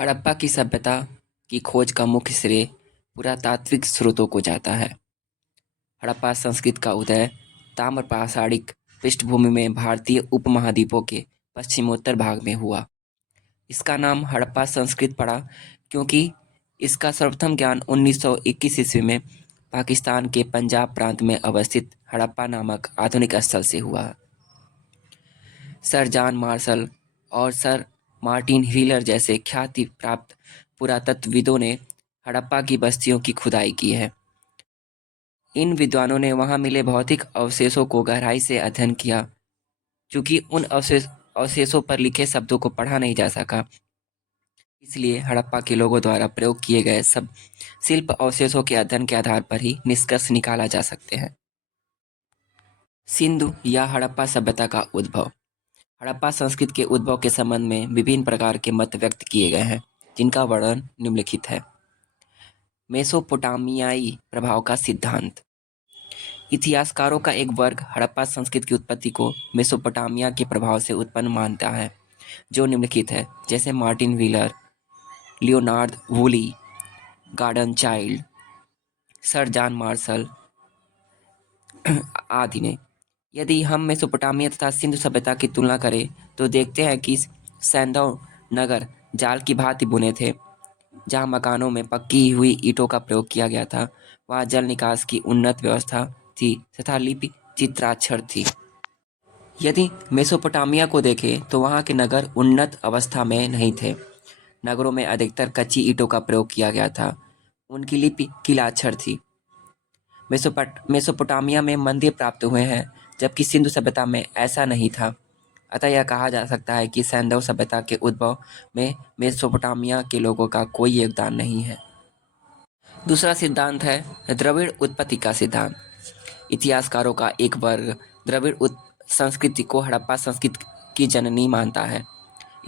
हड़प्पा की सभ्यता की खोज का मुख्य श्रेय पुरातात्विक स्रोतों को जाता है। हड़प्पा संस्कृति का उदय ताम्रपाषाणिक पृष्ठभूमि में भारतीय उपमहाद्वीपों के पश्चिमोत्तर भाग में हुआ। इसका नाम हड़प्पा संस्कृत पड़ा क्योंकि इसका सर्वप्रथम ज्ञान 1921 ईस्वी में पाकिस्तान के पंजाब प्रांत में अवस्थित हड़प्पा नामक आधुनिक स्थल से हुआ। सर जॉन मार्शल और सर मार्टिन व्हीलर जैसे ख्याति प्राप्त पुरातत्वविदों ने हड़प्पा की बस्तियों की खुदाई की है। इन विद्वानों ने वहां मिले भौतिक अवशेषों को गहराई से अध्ययन किया। चूंकि उन अवशेषों पर लिखे शब्दों को पढ़ा नहीं जा सका, इसलिए हड़प्पा के लोगों द्वारा प्रयोग किए गए सब शिल्प अवशेषों के अध्ययन के आधार पर ही निष्कर्ष निकाला जा सकते हैं। सिंधु या हड़प्पा सभ्यता का उद्भव। हड़प्पा संस्कृति के उद्भव के संबंध में विभिन्न प्रकार के मत व्यक्त किए गए हैं, जिनका वर्णन निम्नलिखित है। मेसोपोटामियाई प्रभाव का सिद्धांत। इतिहासकारों का एक वर्ग हड़प्पा संस्कृति की उत्पत्ति को मेसोपोटामिया के प्रभाव से उत्पन्न मानता है, जो निम्नलिखित है, जैसे Martin Wheeler, Leonard Woolley, Gordon Childe, sir John Marshall आदि ने। यदि हम मेसोपोटामिया तथा सिंधु सभ्यता की तुलना करें तो देखते हैं कि सैंधव नगर जाल की भांति बुने थे। जहाँ मकानों में पक्की हुई ईंटों का प्रयोग किया गया था, वहाँ जल निकास की उन्नत व्यवस्था थी तथा लिपि चित्राक्षर थी। यदि मेसोपोटामिया को देखें तो वहाँ के नगर उन्नत अवस्था में नहीं थे। नगरों में अधिकतर कच्ची ईंटों का प्रयोग किया गया था। उनकी लिपि किलाक्षर थी। मेसोपोटामिया में मंदिर प्राप्त हुए हैं, जबकि सिंधु सभ्यता में ऐसा नहीं था। अतः यह कहा जा सकता है कि सैंधव सभ्यता के उद्भव में मेसोपोटामिया के लोगों का कोई योगदान नहीं है। दूसरा सिद्धांत है द्रविड़ उत्पत्ति का सिद्धांत। इतिहासकारों का एक वर्ग द्रविड़ संस्कृति को हड़प्पा संस्कृति की जननी मानता है।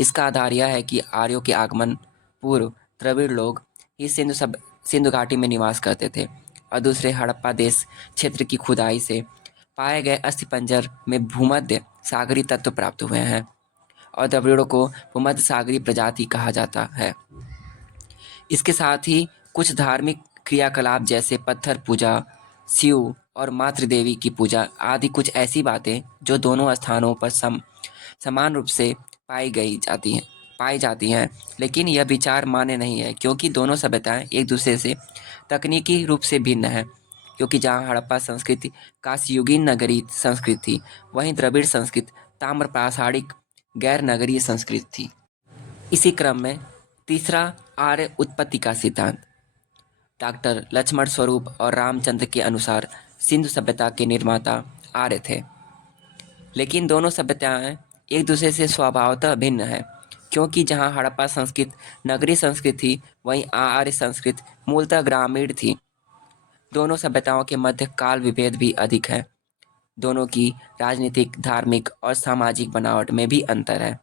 इसका आधार यह है कि आर्यों के आगमन पूर्व द्रविड़ लोग ही सिंधु घाटी में निवास करते थे और दूसरे हड़प्पा देश क्षेत्र की खुदाई से पाए गए अस्थिपंजर में भूमध्य सागरीय तत्व प्राप्त हुए हैं और द्रविड़ों को भूमध्य सागरीय प्रजाति कहा जाता है। इसके साथ ही कुछ धार्मिक क्रियाकलाप जैसे पत्थर पूजा, शिव और मातृ देवी की पूजा आदि कुछ ऐसी बातें जो दोनों स्थानों पर समान रूप से पाई जाती हैं, लेकिन यह विचार मान्य नहीं है क्योंकि दोनों सभ्यताएं एक दूसरे से तकनीकी रूप से भिन्न हैं। क्योंकि जहां हड़प्पा संस्कृति कांस्ययुगीन नगरीय संस्कृति थी, वहीं द्रविड़ संस्कृति ताम्रपाषाणिक गैर नगरीय संस्कृति थी। इसी क्रम में तीसरा आर्य उत्पत्ति का सिद्धांत। डॉक्टर लक्ष्मण स्वरूप और रामचंद्र के अनुसार सिंधु सभ्यता के निर्माता आर्य थे, लेकिन दोनों सभ्यताएं एक दूसरे से स्वभावतः भिन्न हैं। क्योंकि जहां हड़प्पा संस्कृति नगरीय संस्कृति थी, वहीं आर्य संस्कृति मूलतः ग्रामीण थी। दोनों सभ्यताओं के मध्य काल विभेद भी अधिक है। दोनों की राजनीतिक, धार्मिक और सामाजिक बनावट में भी अंतर है।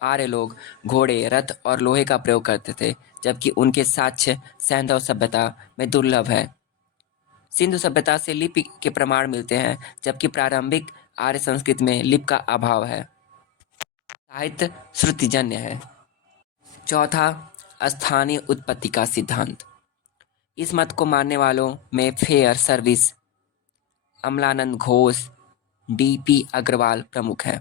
आर्य लोग घोड़े, रथ और लोहे का प्रयोग करते थे, जबकि उनके साक्ष्य सैंधव सभ्यता में दुर्लभ है। सिंधु सभ्यता से लिपि के प्रमाण मिलते हैं, जबकि प्रारंभिक आर्य संस्कृति में लिपि का अभाव है। साहित्य श्रुतिजन्य है। चौथा, स्थानीय उत्पत्ति का सिद्धांत। इस मत को मानने वालों में Fairservis, Amalananda Ghosh, D.P. Agrawal प्रमुख हैं।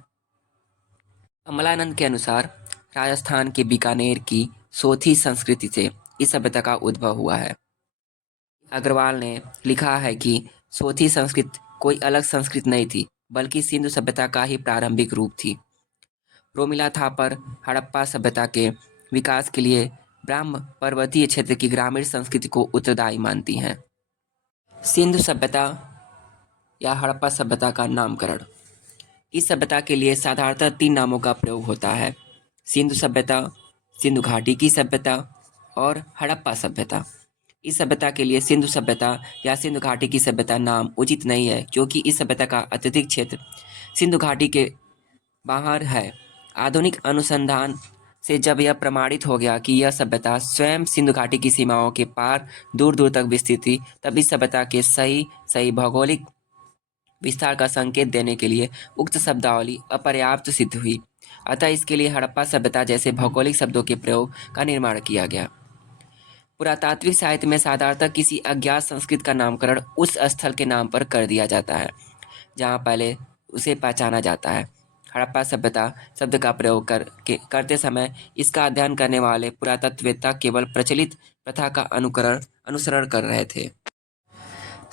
अमलानंद के अनुसार राजस्थान के बीकानेर की सोथी संस्कृति से इस सभ्यता का उद्भव हुआ है। अग्रवाल ने लिखा है कि सोथी संस्कृति कोई अलग संस्कृति नहीं थी, बल्कि सिंधु सभ्यता का ही प्रारंभिक रूप थी। रोमिला थापर हड़प्पा सभ्यता के विकास के लिए ब्राह्म पर्वतीय क्षेत्र की ग्रामीण संस्कृति को उत्तरदायी मानती हैं। सिंधु सभ्यता या हड़प्पा सभ्यता का नामकरण। इस सभ्यता के लिए साधारणतः 3 नामों का प्रयोग होता है: सिंधु सभ्यता, सिंधु घाटी की सभ्यता और हड़प्पा सभ्यता। इस सभ्यता के लिए सिंधु सभ्यता या सिंधु घाटी की सभ्यता नाम उचित नहीं है, क्योंकि इस सभ्यता का अत्यधिक क्षेत्र सिंधु घाटी के बाहर है। आधुनिक अनुसंधान से जब यह प्रमाणित हो गया कि यह सभ्यता स्वयं सिंधु घाटी की सीमाओं के पार दूर दूर तक विस्तृत थी, तब इस सभ्यता के सही भौगोलिक विस्तार का संकेत देने के लिए उक्त शब्दावली अपर्याप्त सिद्ध हुई अतः इसके लिए हड़प्पा सभ्यता जैसे भौगोलिक शब्दों के प्रयोग का निर्माण किया गया। पुरातात्विक साहित्य में साधारणतः किसी अज्ञात संस्कृत का नामकरण उस स्थल के नाम पर कर दिया जाता है जहाँ पहले उसे पहचाना जाता है। हड़प्पा सभ्यता शब्द का प्रयोग करते समय इसका अध्ययन करने वाले पुरातत्ववेत्ता केवल प्रचलित प्रथा का अनुसरण कर रहे थे।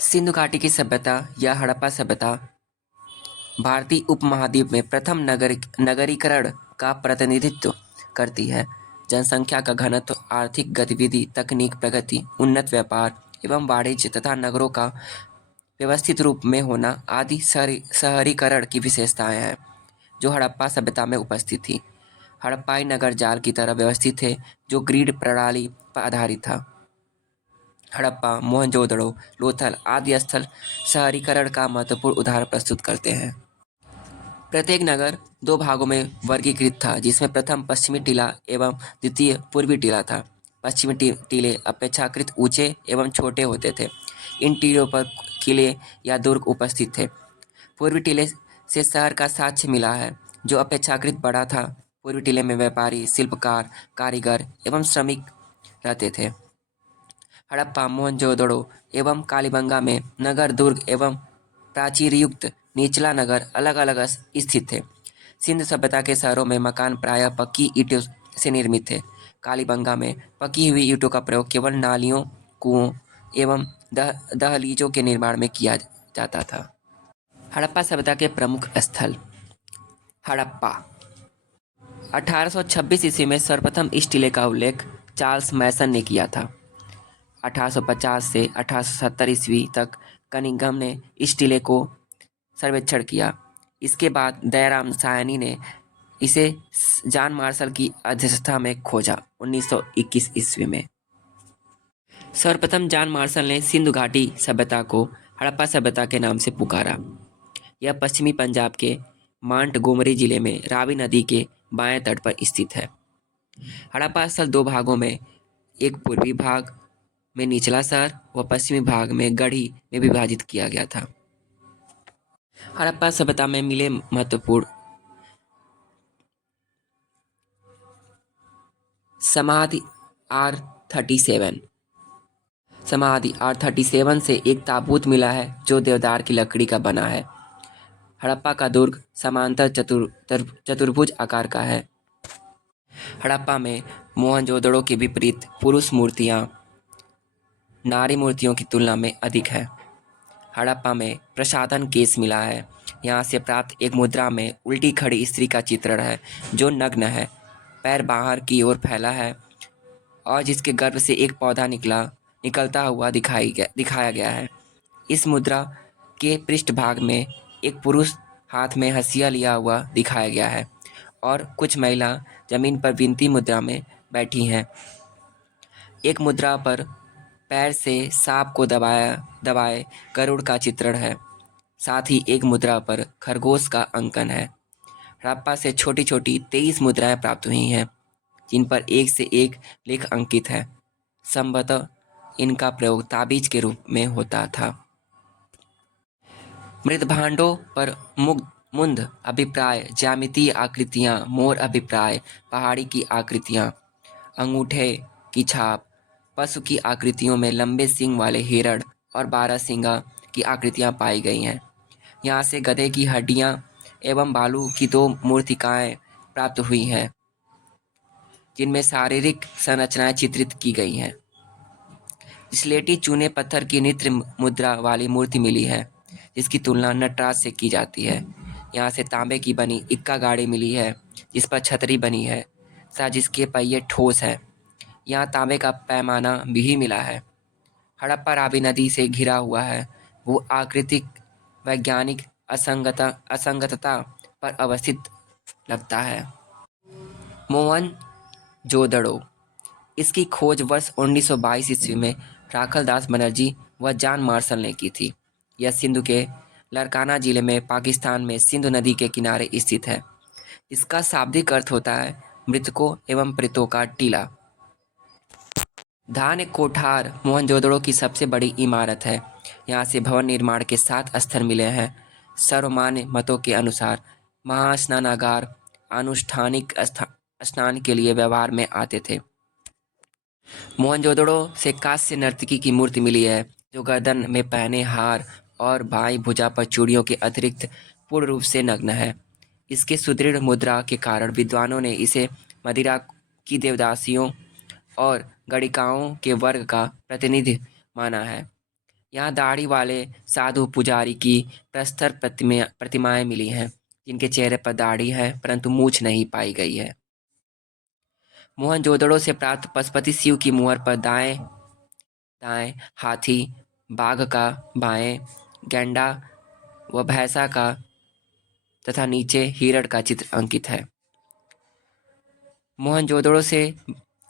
सिंधु घाटी की सभ्यता या हड़प्पा सभ्यता भारतीय उपमहाद्वीप में प्रथम नगरीकरण का प्रतिनिधित्व करती है। जनसंख्या का घनत्व, आर्थिक गतिविधि, तकनीक प्रगति, उन्नत व्यापार एवं वाणिज्य तथा नगरों का व्यवस्थित रूप में होना आदि शहरीकरण की विशेषताएं हैं जो हड़प्पा सभ्यता में उपस्थित थी। हड़प्पाई नगर जाल की तरह व्यवस्थित थे जो ग्रिड प्रणाली पर आधारित था। हड़प्पा, मोहनजोदड़ो, लोथल आदि स्थल शहरीकरण का महत्वपूर्ण उदाहरण प्रस्तुत करते हैं। प्रत्येक नगर दो भागों में वर्गीकृत था, जिसमें प्रथम पश्चिमी टीला एवं द्वितीय पूर्वी टीला था। पश्चिमी टीले अपेक्षाकृत ऊंचे एवं छोटे होते थे। इन टीलों पर किले या दुर्ग उपस्थित थे। पूर्वी टीले से शहर का साक्ष्य मिला है, जो अपेक्षाकृत बड़ा था। पूर्वी टीले में व्यापारी, शिल्पकार, कारीगर एवं श्रमिक रहते थे। हड़प्पा, मोहनजोदड़ो एवं कालीबंगा में नगर, दुर्ग एवं प्राचीरयुक्त निचला नगर अलग अलग स्थित थे। सिंधु सभ्यता के शहरों में मकान प्रायः पक्की ईंटों से निर्मित थे। कालीबंगा में पकी हुई ईंटों का प्रयोग केवल नालियों, कुओं एवं दहलीजों के निर्माण में किया जाता था। हड़प्पा सभ्यता के प्रमुख स्थल। हड़प्पा 1826 ईस्वी में सर्वप्रथम इस टीले का उल्लेख चार्ल्स मैसन ने किया था। 1850 से 1870 ईस्वी तक कनिंघम ने इस टीले को सर्वेक्षण किया। इसके बाद दयाराम साहनी ने इसे जॉन मार्शल की अध्यक्षता में खोजा 1921 ईस्वी में। सर्वप्रथम जॉन मार्शल ने सिंधु घाटी सभ्यता को हड़प्पा सभ्यता के नाम से पुकारा। यह पश्चिमी पंजाब के मांटगोमरी जिले में रावी नदी के बाएं तट पर स्थित है। हड़प्पा स्थल दो भागों में, एक पूर्वी भाग में निचला शहर व पश्चिमी भाग में गढ़ी में विभाजित किया गया था। हड़प्पा सभ्यता में मिले महत्वपूर्ण समाधि R37 समाधि R37 से एक ताबूत मिला है जो देवदार की लकड़ी का बना है। हड़प्पा का दुर्ग समांतर चतुर्भुज आकार का है। हड़प्पा में मोहनजोदड़ो के विपरीत पुरुष मूर्तियां नारी मूर्तियों की तुलना में अधिक है। हड़प्पा में प्रसाधन केस मिला है। यहाँ से प्राप्त एक मुद्रा में उल्टी खड़ी स्त्री का चित्रण है जो नग्न है, पैर बाहर की ओर फैला है और जिसके गर्भ से एक पौधा निकलता हुआ दिखाया गया है। इस मुद्रा के पृष्ठभाग में एक पुरुष हाथ में हंसिया लिया हुआ दिखाया गया है और कुछ महिला जमीन पर विनती मुद्रा में बैठी हैं। एक मुद्रा पर पैर से सांप को दबाए गरुड़ का चित्रण है। साथ ही एक मुद्रा पर खरगोश का अंकन है। हड़प्पा से छोटी छोटी 23 मुद्राएं प्राप्त हुई हैं, जिन पर एक से एक लेख अंकित है। संभवतः इनका प्रयोग ताबीज के रूप में होता था। मृदभांडों पर मुंद अभिप्राय, ज्यामितीय आकृतियां, मोर अभिप्राय, पहाड़ी की आकृतियां, अंगूठे की छाप, पशु की आकृतियों में लंबे सींग वाले हिरण और बारहसिंगा की आकृतियां पाई गई हैं। यहाँ से गधे की हड्डियां एवं भालू की 2 मूर्तिकाएं प्राप्त हुई हैं, जिनमें शारीरिक संरचनाएं चित्रित की गई हैं। स्लेटी चूने पत्थर की नृत्य मुद्रा वाली मूर्ति मिली है, जिसकी तुलना नटराज से की जाती है। यहाँ से तांबे की बनी इक्का गाड़ी मिली है, जिस पर छतरी बनी है तथा जिसके पहिए ठोस है। यहाँ तांबे का पैमाना भी मिला है। हड़प्पा रावी नदी से घिरा हुआ है। वो आकृतिक वैज्ञानिक असंगतता पर अवस्थित लगता है। मोहनजोदड़ो। इसकी खोज वर्ष 1922 ईस्वी में राखलदास बनर्जी व जॉन मार्शल ने की थी। यह सिंधु के लरकाना जिले में पाकिस्तान में सिंधु नदी के किनारे स्थित है। इसका शाब्दिक अर्थ होता है मृतकों एवं प्रेतों का टीला। धान्य कोठार मोहनजोदड़ो की सबसे बड़ी इमारत है। यहाँ से भवन निर्माण के 7 स्थल मिले हैं। सर्वमान्य मतों के अनुसार महास्नानागार आनुष्ठानिक स्नान के लिए व्यवहार में आते थे। मोहनजोदड़ो से कांस्य नर्तकी की मूर्ति मिली है, जो गर्दन में पहने हार और बाईं भुजा पर चूड़ियों के अतिरिक्त पूर्ण रूप से नग्न है। इसके सुदृढ़ मुद्रा के कारण विद्वानों ने इसे मदिरा की देवदासियों और गणिकाओं के वर्ग का प्रतिनिधि माना है। यहाँ दाढ़ी वाले साधु पुजारी की प्रस्तर प्रतिमाएं मिली हैं, जिनके चेहरे पर दाढ़ी है परंतु मूछ नहीं पाई गई है। मोहनजोदड़ो से प्राप्त पशुपति शिव की मुहर पर दाएं दाएं हाथी, बाघ का बाएं, गैंडा व भैंसा का तथा नीचे हिरण का चित्र अंकित है। मोहनजोदड़ो से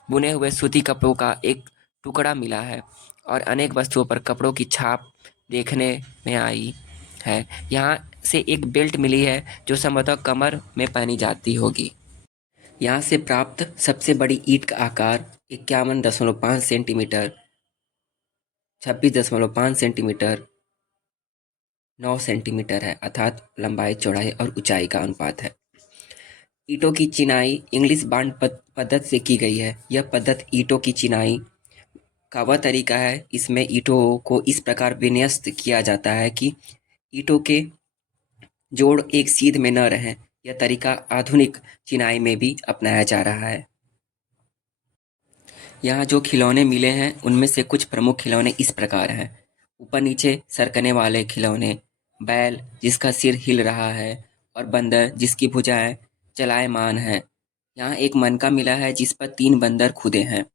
बुने हुए सूती कपड़ों का एक टुकड़ा मिला है और अनेक वस्तुओं पर कपड़ों की छाप देखने में आई है। यहाँ से एक बेल्ट मिली है जो संभवतः कमर में पहनी जाती होगी। यहाँ से प्राप्त सबसे बड़ी ईंट का आकार 51.5 सेंटीमीटर, 26.5 सेंटीमीटर, 9 सेंटीमीटर है, अर्थात लंबाई, चौड़ाई और ऊंचाई का अनुपात है। ईंटों की चिनाई इंग्लिश बांड पद्धति से की गई है। यह पद्धति ईंटों की चिनाई का वह तरीका है, इसमें ईंटों को इस प्रकार विन्यस्त किया जाता है कि ईंटों के जोड़ एक सीध में न रहें। यह तरीका आधुनिक चिनाई में भी अपनाया जा रहा है। यहाँ जो खिलौने मिले हैं उनमें से कुछ प्रमुख खिलौने इस प्रकार हैं। ऊपर नीचे सरकने वाले खिलौने, बैल जिसका सिर हिल रहा है और बंदर जिसकी भुजाएं चलायमान हैं। यहाँ एक मनका मिला है जिस पर 3 बंदर खुदे हैं।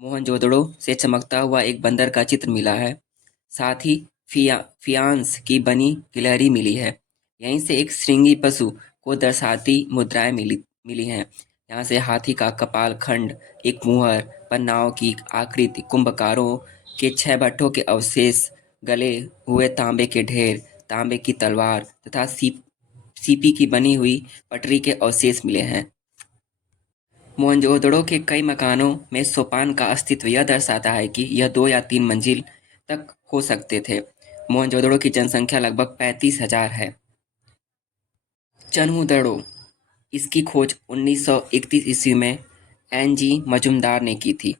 मोहनजोदड़ो से चमकता हुआ एक बंदर का चित्र मिला है। साथ ही फियांस की बनी गिलहरी मिली है। यहीं से एक श्रृंगी पशु को दर्शाती मुद्राएं मिली हैं। यहाँ से हाथी का कपाल खंड, एक मुहर पर नाव की आकृति, कुंभकारों के 6 भट्ठों के अवशेष, गले हुए तांबे के ढेर, तांबे की तलवार तथा सीपी की बनी हुई पटरी के अवशेष मिले हैं। मोहनजोदड़ो के कई मकानों में सोपान का अस्तित्व यह दर्शाता है कि यह 2 या 3 मंजिल तक हो सकते थे। मोहनजोदड़ो की जनसंख्या लगभग 35,000 है। चन्हुदड़ो, इसकी खोज 1931 ईस्वी में एन.जी. मजुमदार ने की थी।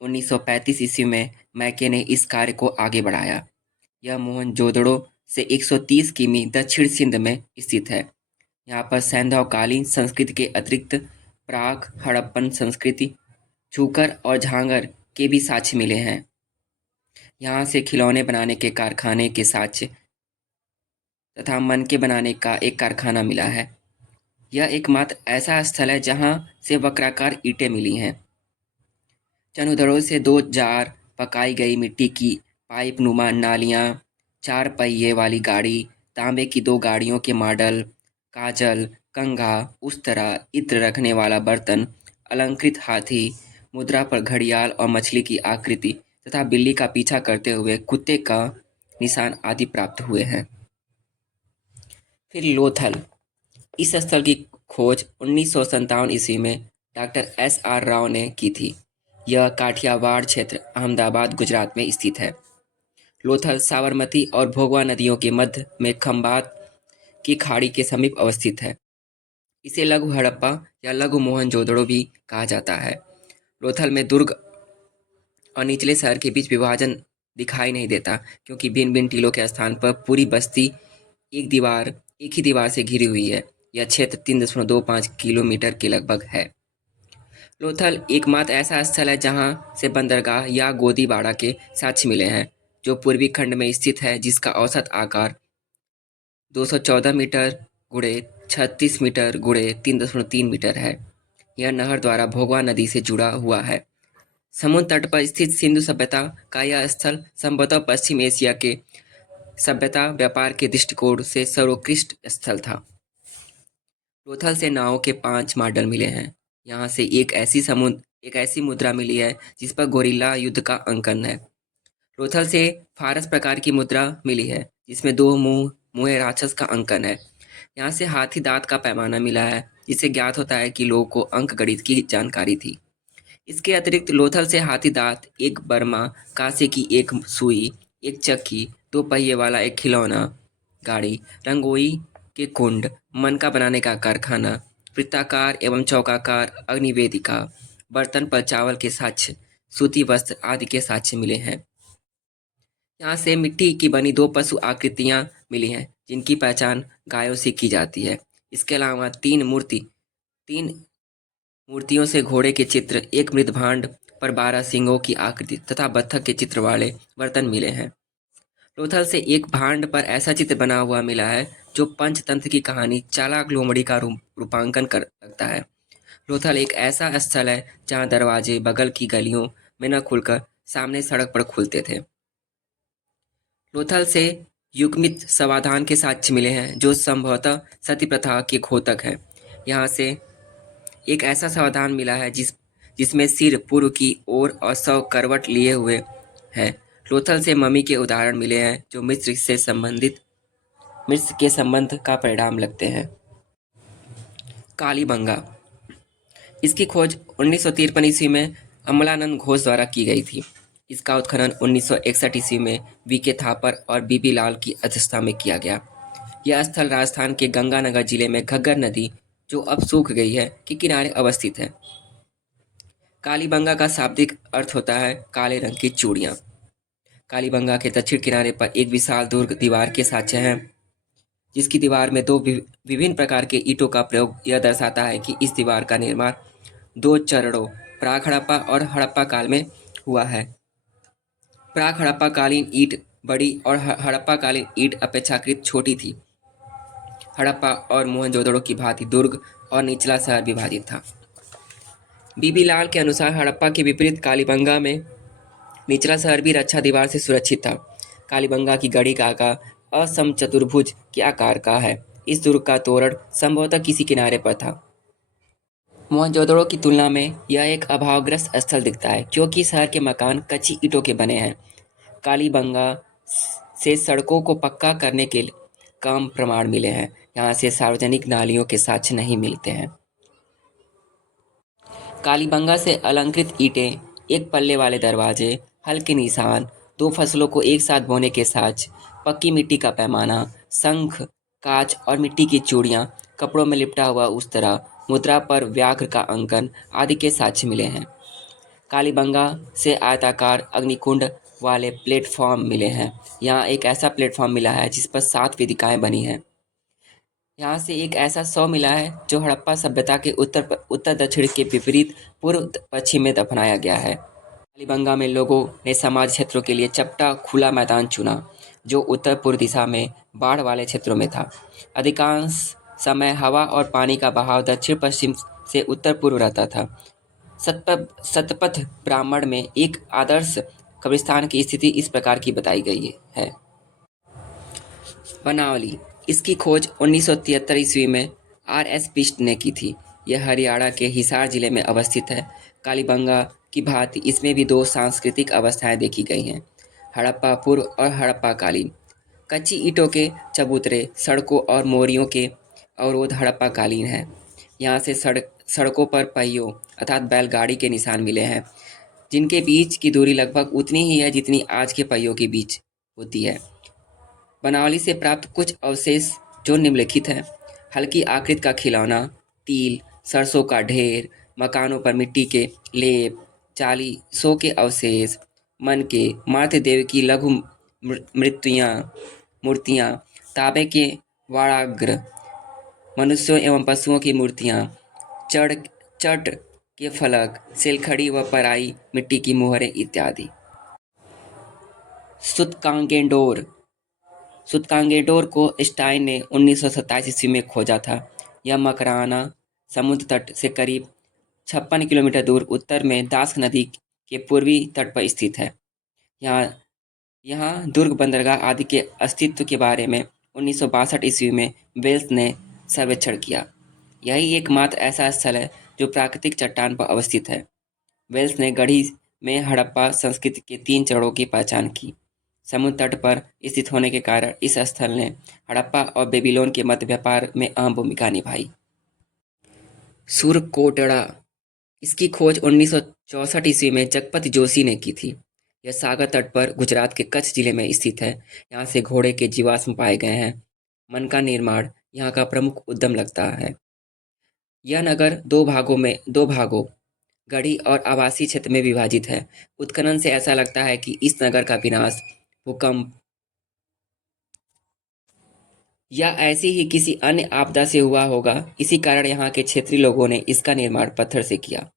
1935 ईस्वी में मैके ने इस कार्य को आगे बढ़ाया। यह मोहनजोदड़ो से 130 किमी दक्षिण सिंध में स्थित है। यहाँ पर सैंधवकालीन संस्कृति के अतिरिक्त प्राक हड़प्पन संस्कृति, छूकर और झांगर के भी साक्ष्य मिले हैं। यहाँ से खिलौने बनाने के कारखाने के साक्ष्य तथा मनके बनाने का एक कारखाना मिला है। यह एकमात्र ऐसा स्थल है जहाँ से वक्राकार ईंटें मिली हैं। चन्हुदड़ो से 2 जार, पकाई गई मिट्टी की पाइप नुमा नालियाँ, 4 पहिए वाली गाड़ी, तांबे की 2 गाड़ियों के मॉडल, काजल, कंघा, उस्तरा, इत्र रखने वाला बर्तन, अलंकृत हाथी, मुद्रा पर घड़ियाल और मछली की आकृति तथा बिल्ली का पीछा करते हुए कुत्ते का निशान आदि प्राप्त हुए हैं। फिर लोथल, इस स्थल की खोज 1957 ईस्वी में डॉक्टर S.R. राव ने की थी। यह काठियावाड़ क्षेत्र, अहमदाबाद, गुजरात में स्थित है। लोथल साबरमती और भोगवा नदियों के मध्य में खंबात की खाड़ी के समीप अवस्थित है। इसे लघु हड़प्पा या लघु मोहनजोदड़ो भी कहा जाता है। लोथल में दुर्ग और निचले शहर के बीच विभाजन दिखाई नहीं देता, क्योंकि भिन्न भिन्न टीलों के स्थान पर पूरी बस्ती एक ही दीवार से घिरी हुई है। यह क्षेत्र 3.25 किलोमीटर के लगभग है। लोथल एकमात्र ऐसा स्थल है जहां से बंदरगाह या गोदीबाड़ा के साक्ष्य मिले हैं, जो पूर्वी खंड में स्थित है, जिसका औसत आकार 214 मीटर गुणे 36 मीटर गुणे 3.3 मीटर है। यह नहर द्वारा भोगवा नदी से जुड़ा हुआ है। समुद्र तट पर स्थित सिंधु सभ्यता का यह स्थल संभवतः पश्चिम एशिया के सभ्यता व्यापार के दृष्टिकोण से सर्वोत्कृष्ट स्थल था। लोथल से नावों के 5 मॉडल मिले हैं। यहाँ से एक ऐसी मुद्रा मिली है जिस पर गोरिल्ला युद्ध का अंकन है। लोथल से फारस प्रकार की मुद्रा मिली है जिसमें 2 मुँहे राक्षस का अंकन है। यहाँ से हाथी दांत का पैमाना मिला है, जिससे ज्ञात होता है कि लोगों को अंक गणित की जानकारी थी। इसके अतिरिक्त लोथल से हाथी दांत, एक बर्मा, कांसे की एक सुई, एक चक्की, 2 पहिए वाला एक खिलौना गाड़ी, रंगोई के कुंड, मनका बनाने का कारखाना वृत्ताकार एवं चौकाकार अग्निवेदिका, बर्तन पर चावल के साक्ष्य, सूती वस्त्र आदि के साक्ष्य मिले हैं। यहाँ से मिट्टी की बनी 2 पशु आकृतियां मिली हैं, जिनकी पहचान गायों से की जाती है। इसके अलावा 3 मूर्तियों से घोड़े के चित्र, एक मृदभांड पर 12 सिंगों की आकृति तथा बत्तख के चित्र वाले बर्तन मिले हैं। लोथल से एक भांड पर ऐसा चित्र बना हुआ मिला है जो पंचतंत्र की कहानी चालाक लोमड़ी का रूपांकन कर सकता है। लोथल एक ऐसा स्थल है जहाँ दरवाजे बगल की गलियों में न खुलकर सामने सड़क पर खुलते थे। लोथल से युग्मित समाधान के साक्ष्य मिले हैं जो संभवतः सती प्रथा के घोतक है। यहाँ से एक ऐसा समाधान मिला है जिसमें सिर पूर्व की ओर और सौ करवट लिए हुए है। लोथल से मम्मी के उदाहरण मिले हैं जो मिस्र के संबंध का परिणाम लगते हैं। कालीबंगा, इसकी खोज 1953 ईस्वी में अमलानंद घोष द्वारा की गई थी। इसका उत्खनन 1961 ईस्वी में वीके थापर और बीबी लाल की अध्यक्षता में किया गया। यह स्थल राजस्थान के गंगानगर जिले में घग्गर नदी, जो अब सूख गई है, के किनारे अवस्थित है। कालीबंगा का शाब्दिक अर्थ होता है काले रंग की चूड़ियाँ। कालीबंगा के दक्षिण किनारे पर एक विशाल दुर्ग दीवार के साक्ष्य है, जिसकी दीवार में 2 विभिन्न प्रकार के ईंटों का प्रयोग यह दर्शाता है कि इस दीवार का निर्माण 2 चरणों प्राक हड़प्पा और हड़प्पा काल में हुआ है। प्राक हड़प्पा कालीन ईंट बड़ी और हड़प्पा कालीन ईंट अपेक्षाकृत छोटी थी। हड़प्पा और मोहनजोदड़ो की भांति दुर्ग और निचला शहर विभाजित था। बीबी लाल के अनुसार हड़प्पा के विपरीत कालीबंगा में निचला शहर भी रक्षा दीवार से सुरक्षित था। कालीबंगा की गढ़ी का आकार असमचतुर्भुज के आकार का है। इस दुर्ग का तोरण संभवतः किसी किनारे पर था। मोहनजोदड़ो की तुलना में यह एक अभावग्रस्त स्थल दिखता है, क्योंकि शहर के मकान कच्ची ईंटों के बने हैं। कालीबंगा से सड़कों को पक्का करने के काम प्रमाण मिले हैं। यहाँ से सार्वजनिक नालियों के साक्ष्य नहीं मिलते हैं। कालीबंगा से अलंकृत ईंटें, एक पल्ले वाले दरवाजे, हल्के निशान, 2 फसलों को एक साथ बोने के साक्ष्य, पक्की मिट्टी का पैमाना, शंख, कांच और मिट्टी की चूड़ियाँ, कपड़ों में लिपटा हुआ उस्तरा, मुद्रा पर व्याघ्र का अंकन आदि के साक्ष्य मिले हैं। कालीबंगा से आयताकार अग्निकुंड वाले प्लेटफॉर्म मिले हैं। यहाँ एक ऐसा प्लेटफॉर्म मिला है जिस पर 7 वेदिकाएं बनी हैं। यहाँ से एक ऐसा शव मिला है जो हड़प्पा सभ्यता के उत्तर दक्षिण के विपरीत पूर्व पश्चिम में दफनाया गया है। कालीबंगा में लोगों ने समाज क्षेत्रों के लिए चपटा खुला मैदान चुना, जो उत्तर पूर्व दिशा में बाढ़ वाले क्षेत्रों में था। अधिकांश समय हवा और पानी का बहाव दक्षिण पश्चिम से उत्तर पूर्व रहता था। सतपथ ब्राह्मण में एक आदर्श कब्रिस्तान की स्थिति इस प्रकार की बताई गई है। बनावली, इसकी खोज 1973 ईस्वी में R.S. बिष्ट ने की थी। यह हरियाणा के हिसार जिले में अवस्थित है। कालीबंगा की भांति इसमें भी 2 सांस्कृतिक अवस्थाएं देखी गई हैं, हड़प्पा पूर्व और हड़प्पा कालीन। कच्ची ईंटों के चबूतरे, सड़कों और मोरियों के अवरोध हड़प्पा कालीन है। यहाँ से सड़कों पर पहियों अर्थात बैलगाड़ी के निशान मिले हैं, जिनके बीच की दूरी लगभग उतनी ही है जितनी आज के पहियों के बीच होती है। बनावली से प्राप्त कुछ अवशेष जो निम्नलिखित हैं: हल्की आकृति का खिलौना, तिल, सरसों का ढेर, मकानों पर मिट्टी के लेप, चालीसों के अवशेष, मन के मातृदेव की लघु मूर्तियाँ, तांबे के वाड़ाग्र, मनुष्यों एवं पशुओं की मूर्तियाँ, चट के फलक, सिलखड़ी व पराई मिट्टी की मुहरें इत्यादि। सुतकांगेडोर को स्टाइन ने 1927 ईस्वी में खोजा था। यह मकराना समुद्र तट से करीब 56 किलोमीटर दूर उत्तर में दास्क नदी के पूर्वी तट पर स्थित है। यहाँ दुर्ग, बंदरगाह आदि के अस्तित्व के बारे में 1962 ईस्वी में वेल्स ने सर्वेक्षण किया। यही एकमात्र ऐसा स्थल है जो प्राकृतिक चट्टान पर अवस्थित है। वेल्स ने गढ़ी में हड़प्पा संस्कृति के 3 चरणों की पहचान की। समुद्र तट पर स्थित होने के कारण इस स्थल ने हड़प्पा और बेबीलोन के मध्य व्यापार में अहम भूमिका निभाई। सुरकोटड़ा, इसकी खोज 1964 ईस्वी में जगपति जोशी ने की थी। यह सागर तट पर गुजरात के कच्छ जिले में स्थित है। यहाँ से घोड़े के जीवाश्म पाए गए हैं। मन का निर्माण यहाँ का प्रमुख उद्यम लगता है। यह नगर दो भागों गढ़ी और आवासीय क्षेत्र में विभाजित है। उत्खनन से ऐसा लगता है कि इस नगर का विनाश भूकंप या ऐसी ही किसी अन्य आपदा से हुआ होगा। इसी कारण यहाँ के क्षेत्रीय लोगों ने इसका निर्माण पत्थर से किया।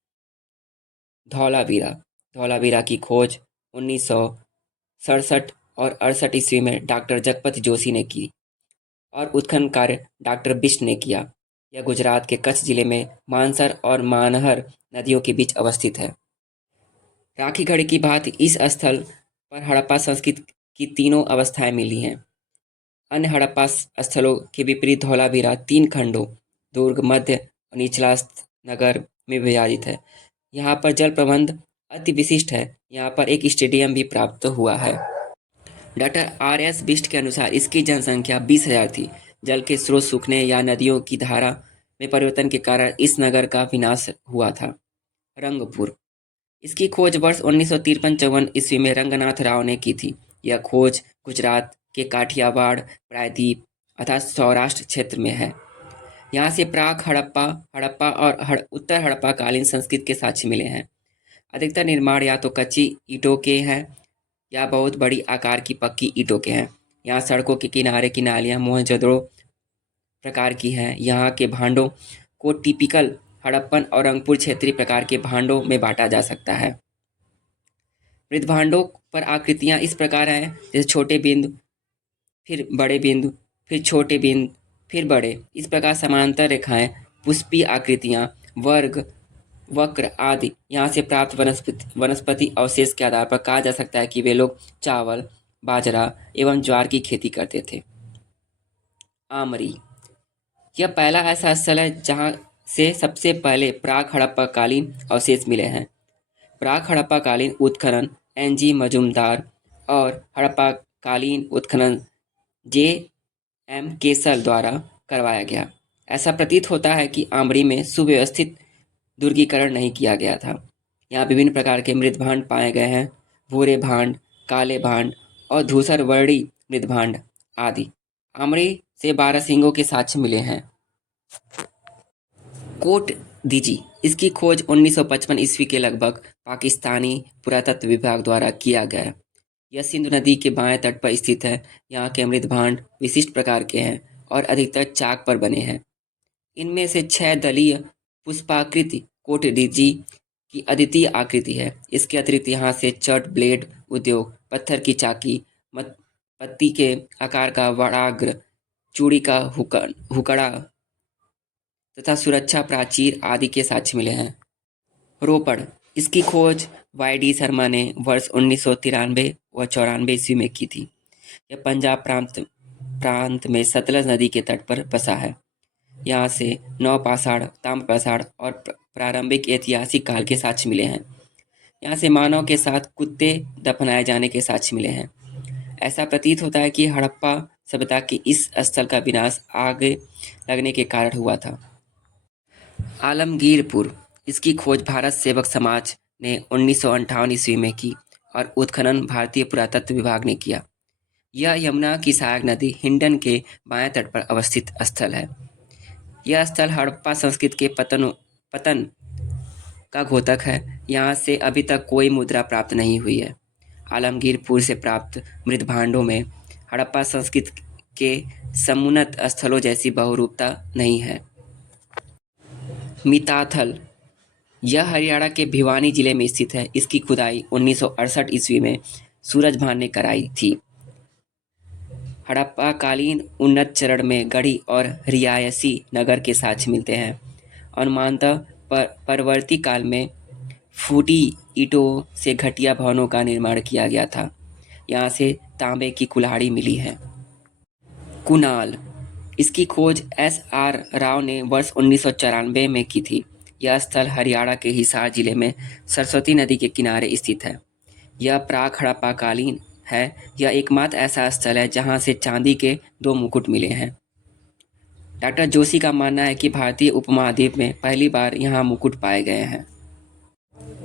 धौलावीरा धौलावीरा की खोज 1967 और 68 ईस्वी में डॉक्टर जगपति जोशी ने की और उत्खनन कार्य डॉक्टर बिष्ट ने किया। यह गुजरात के कच्छ जिले में मानसर और मानहर नदियों के बीच अवस्थित है। राखी गढ़ी की भांति इस स्थल पर हड़प्पा संस्कृति की तीनों अवस्थाएं मिली हैं। अन्य हड़प्पा स्थलों के विपरीत धौलावीरा 3 खंडों दुर्ग, मध्य और निचला नगर में विभाजित है। यहाँ पर जल प्रबंध अति विशिष्ट है। यहाँ पर एक स्टेडियम भी प्राप्त हुआ है। Doctor R.S. बिष्ट के अनुसार इसकी जनसंख्या 20,000 थी। जल के स्रोत सूखने या नदियों की धारा में परिवर्तन के कारण इस नगर का विनाश हुआ था। रंगपुर इसकी खोज वर्ष 1953-54 ईस्वी में रंगनाथ राव ने की थी। यह खोज गुजरात के काठियावाड़ प्रायद्वीप अर्थात सौराष्ट्र क्षेत्र में है। यहाँ से प्राक हड़प्पा और उत्तर हड़प्पा कालीन संस्कृति के साक्ष्य मिले हैं। अधिकतर निर्माण या तो कच्ची ईंटों के हैं या बहुत बड़ी आकार की पक्की ईंटों के हैं। यहाँ सड़कों के किनारे की नालियाँ मोहनजोदड़ो प्रकार की हैं। यहाँ के भांडों को टिपिकल हड़प्पन और रंगपुर क्षेत्रीय प्रकार के भांडों में बांटा जा सकता है। मृदभांडों पर आकृतियाँ इस प्रकार हैं, जैसे छोटे बिंदु, फिर बड़े बिंदु, फिर छोटे बिंदु, फिर बड़े। इस प्रकार समानांतर रेखाएं, पुष्पीय आकृतियाँ, वर्ग, वक्र आदि। यहाँ से प्राप्त वनस्पति अवशेष के आधार पर कहा जा सकता है कि वे लोग चावल, बाजरा एवं ज्वार की खेती करते थे। आमरी यह पहला ऐसा स्थल है जहाँ से सबसे पहले प्राक हड़प्पा कालीन अवशेष मिले हैं। प्राक हड़प्पा कालीन उत्खनन N.G. मजूमदार और हड़प्पा कालीन उत्खनन J.M. केसल द्वारा करवाया गया। ऐसा प्रतीत होता है कि आमरी में सुव्यवस्थित दुर्गीकरण नहीं किया गया था। यहाँ विभिन्न प्रकार के मृदभांड पाए गए हैं, भूरे भांड, काले भांड और धूसर वर्णी मृदभांड आदि। आमरी से 12 सिंगों के साक्ष्य मिले हैं। कोट दीजी इसकी खोज 1955 ईस्वी के लगभग पाकिस्तानी पुरातत्व विभाग द्वारा किया गया। यह सिंधु नदी के बाएं तट पर स्थित है। यहाँ के मृदभांड विशिष्ट प्रकार के हैं और अधिकतर चाक पर बने हैं। इनमें से 6 दलीय पुष्पाकृति कोट दीजी की अद्वितीय आकृति है। इसके अतिरिक्त यहाँ से चट, ब्लेड उद्योग, पत्थर की चाकी, पत्ती के आकार का वड़ाग्र, चूड़ी का हुकड़ा तथा सुरक्षा प्राचीर आदि के साक्ष्य मिले हैं। रोपड़ इसकी खोज Y.D. शर्मा ने वर्ष 1993 व 94 ईस्वी में की थी। यह पंजाब प्रांत में सतलज नदी के तट पर बसा है। यहाँ से नवपाषाण, ताम्रपाषाण और प्रारंभिक ऐतिहासिक काल के साक्ष्य मिले हैं। यहाँ से मानव के साथ कुत्ते दफनाए जाने के साक्ष्य मिले हैं। ऐसा प्रतीत होता है कि हड़प्पा सभ्यता के इस स्थल का विनाश आग लगने के कारण हुआ था। आलमगीरपुर इसकी खोज भारत सेवक समाज ने 1958 ईस्वी में की और उत्खनन भारतीय पुरातत्व विभाग ने किया। यह यमुना की सहायक नदी हिंडन के बाएं तट पर अवस्थित स्थल है। यह स्थल हड़प्पा संस्कृति के पतन का द्योतक है। यहाँ से अभी तक कोई मुद्रा प्राप्त नहीं हुई है। आलमगीरपुर से प्राप्त मृदभांडों में हड़प्पा संस्कृति के समुन्नत स्थलों जैसी बहुरूपता नहीं है। मिताथल यह हरियाणा के भिवानी जिले में स्थित है। इसकी खुदाई 1968 ईस्वी में सूरजभान ने कराई थी। हड़प्पा कालीन उन्नत चरण में गढ़ी और रियायसी नगर के साक्ष्य मिलते हैं। अनुमानतः परवर्ती काल में फूटी ईंटों से घटिया भवनों का निर्माण किया गया था। यहाँ से तांबे की कुल्हाड़ी मिली है। कुनाल इसकी खोज S.R. राव ने वर्ष 1994 में की थी। यह स्थल हरियाणा के हिसार जिले में सरस्वती नदी के किनारे स्थित है। यह प्राक हड़प्पा कालीन है। यह एकमात्र ऐसा स्थल है जहां से चांदी के 2 मुकुट मिले हैं। डॉक्टर जोशी का मानना है कि भारतीय उपमहाद्वीप में पहली बार यहाँ मुकुट पाए गए हैं।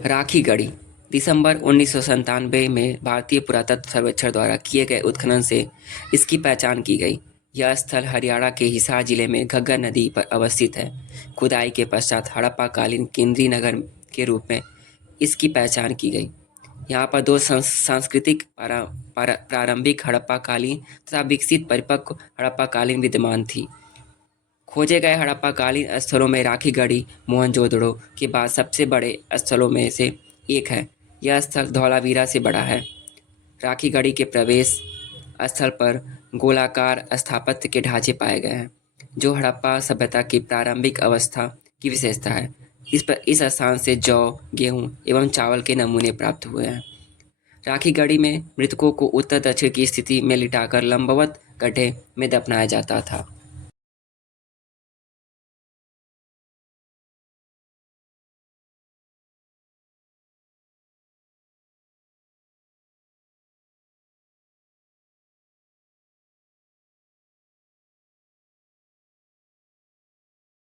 राखी गढ़ी दिसंबर 1997 में भारतीय पुरातत्व सर्वेक्षण द्वारा किए गए उत्खनन से इसकी पहचान की गई। यह स्थल हरियाणा के हिसार जिले में घग्गर नदी पर अवस्थित है। खुदाई के पश्चात हड़प्पा कालीन केंद्रीय नगर के रूप में इसकी पहचान की गई। यहाँ पर दो सांस्कृतिक प्रारंभिक हड़प्पा कालीन तथा विकसित परिपक्व हड़प्पा कालीन विद्यमान थी। खोजे गए हड़प्पा कालीन स्थलों में राखीगढ़ी मोहनजोदड़ो के बाद सबसे बड़े स्थलों में से एक है। यह स्थल धौलावीरा से बड़ा है। राखीगढ़ी के प्रवेश स्थल पर गोलाकार स्थापत्य के ढांचे पाए गए हैं, जो हड़प्पा सभ्यता की प्रारंभिक अवस्था की विशेषता है। इस स्थान से जौ, गेहूं एवं चावल के नमूने प्राप्त हुए हैं। राखीगढ़ी में मृतकों को उत्तर दक्षिण की स्थिति में लिटाकर लंबवत गड्ढे में दफनाया जाता था।